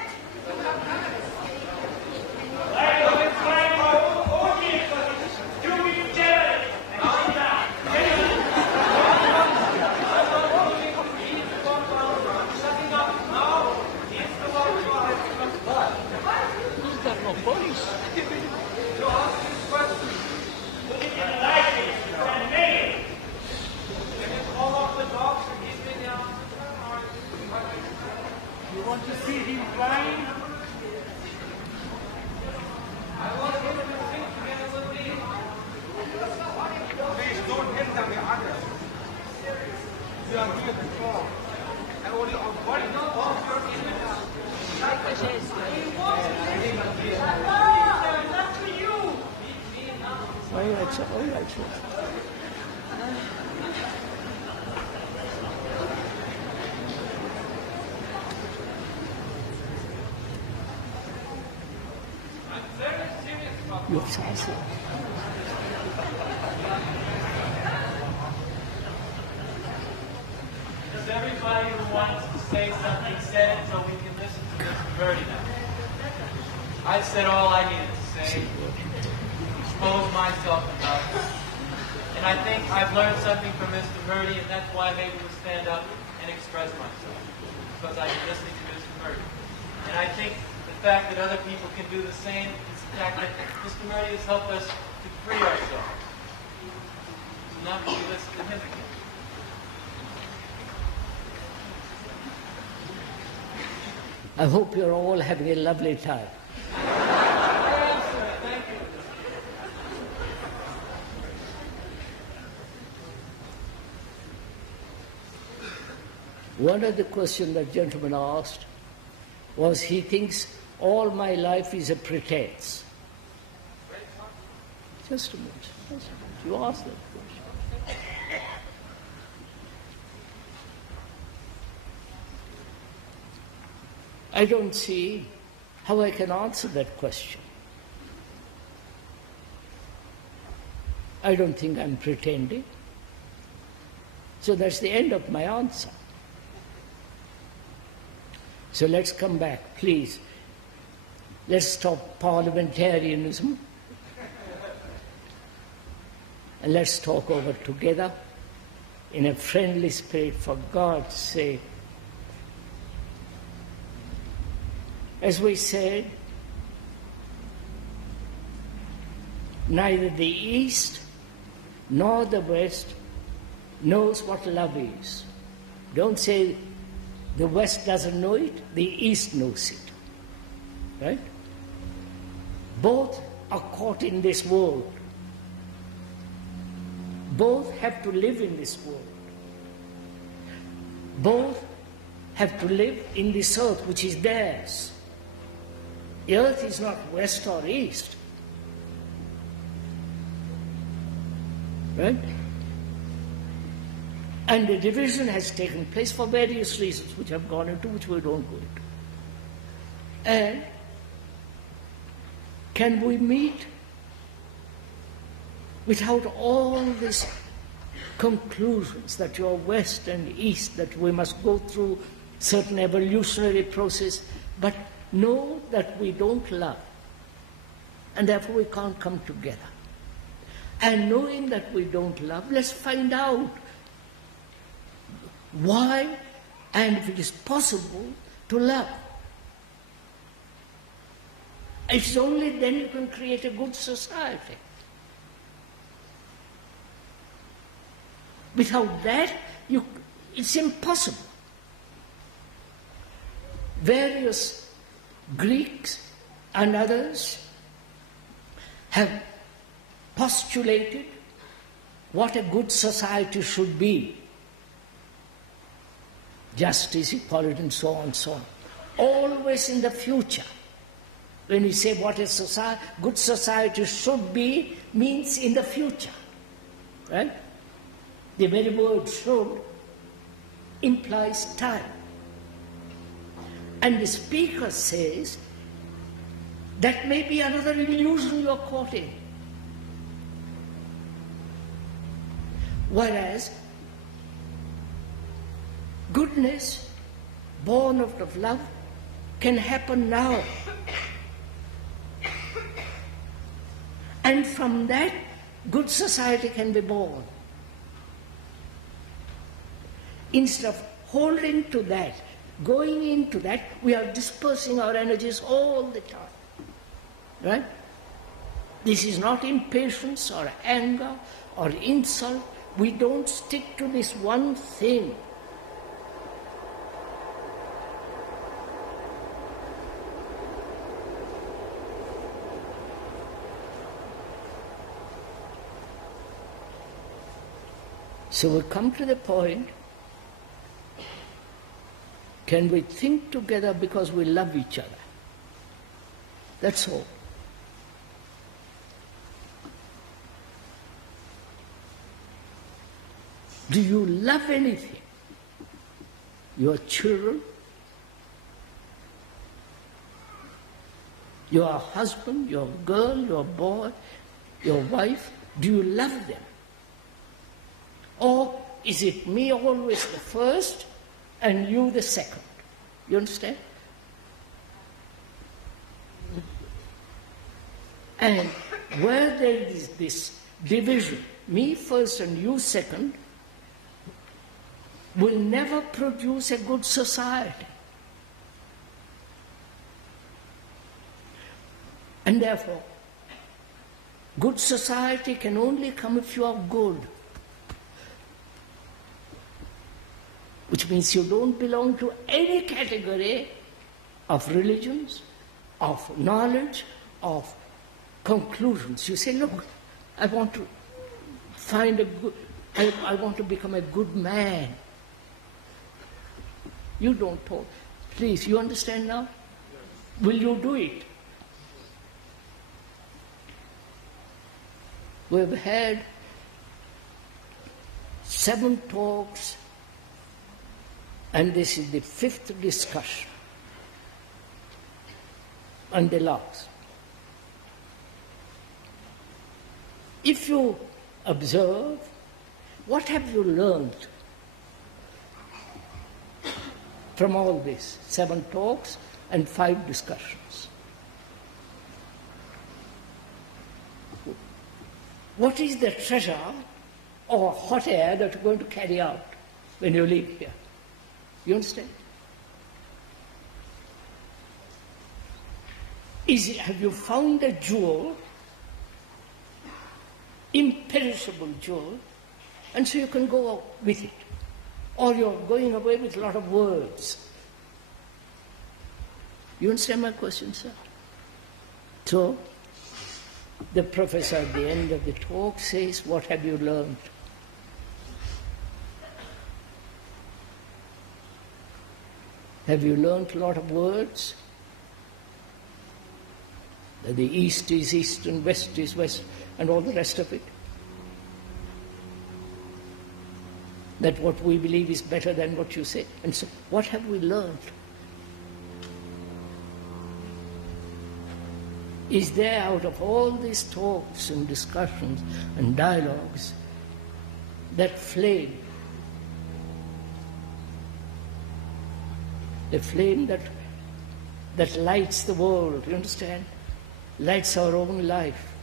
All right, sir. You're sassy. Does everybody who wants to say something say it so we can listen to Mr. Birdie now? I said all I needed to say, expose myself about it. And I think I've learned something from Mr. Birdie, and that's why I'm able to stand up and express myself. Because I've been listening to Mr. Birdie. And I think the fact that other people can do the same is the fact that Mr. Birdie has helped us to free ourselves. So now we listen to him again. I hope you're all having a lovely time. One of the questions that gentleman asked was he thinks all my life is a pretense. Just a minute. You asked that question. I don't see how I can answer that question. I don't think I'm pretending. So that's the end of my answer. So let's come back, please. Let's stop parliamentarianism. And let's talk over together in a friendly spirit, for God's sake. As we said, neither the East nor the West knows what love is. Don't say the West doesn't know it, the East knows it. Right? Both are caught in this world. Both have to live in this world. Both have to live in this earth, which is theirs. The earth is not west or east. Right? And the division has taken place for various reasons, which I've gone into, which we don't go into. And can we meet without all these conclusions that you're west and east, that we must go through certain evolutionary process, but know that we don't love, and therefore we can't come together. And knowing that we don't love, let's find out why, and if it is possible to love. It's only then you can create a good society. Without that, it's impossible. Various Greeks and others have postulated what a good society should be. Justice, equality, and so on and so on. Always in the future. When you say what a good society should be, means in the future. Right? The very word should implies time. And the speaker says that may be another illusion you are caught in. Whereas goodness born out of love can happen now. And from that, good society can be born. Instead of holding to that, going into that, we are dispersing our energies all the time. Right? This is not impatience or anger or insult. We don't stick to this one thing. So we come to the point, can we think together because we love each other? That's all. Do you love anything? Your children? Your husband, your girl, your boy, your wife? Do you love them? Or is it me always the first and you the second? You understand? And where there is this division, me first and you second, will never produce a good society. And therefore, good society can only come if you are good. Which means you don't belong to any category of religions, of knowledge, of conclusions. You say, look, I want to find a good, I want to become a good man. You don't talk. Please, you understand now? Will you do it? We've had 7 talks, and this is the 5th discussion, and the last. If you observe, what have you learned from all this? 7 talks and 5 discussions. What is the treasure or hot air that you're going to carry out when you leave here? You understand? Have you found a jewel, imperishable jewel, and so you can go out with it? Or you're going away with a lot of words? You understand my question, sir? So, the professor at the end of the talk says, what have you learned? Have you learned a lot of words? That the East is East and West is West and all the rest of it? That what we believe is better than what you say? And so, what have we learned? is there out of all these talks and discussions and dialogues, that flame. The flame that lights the world, you understand? Lights our own life.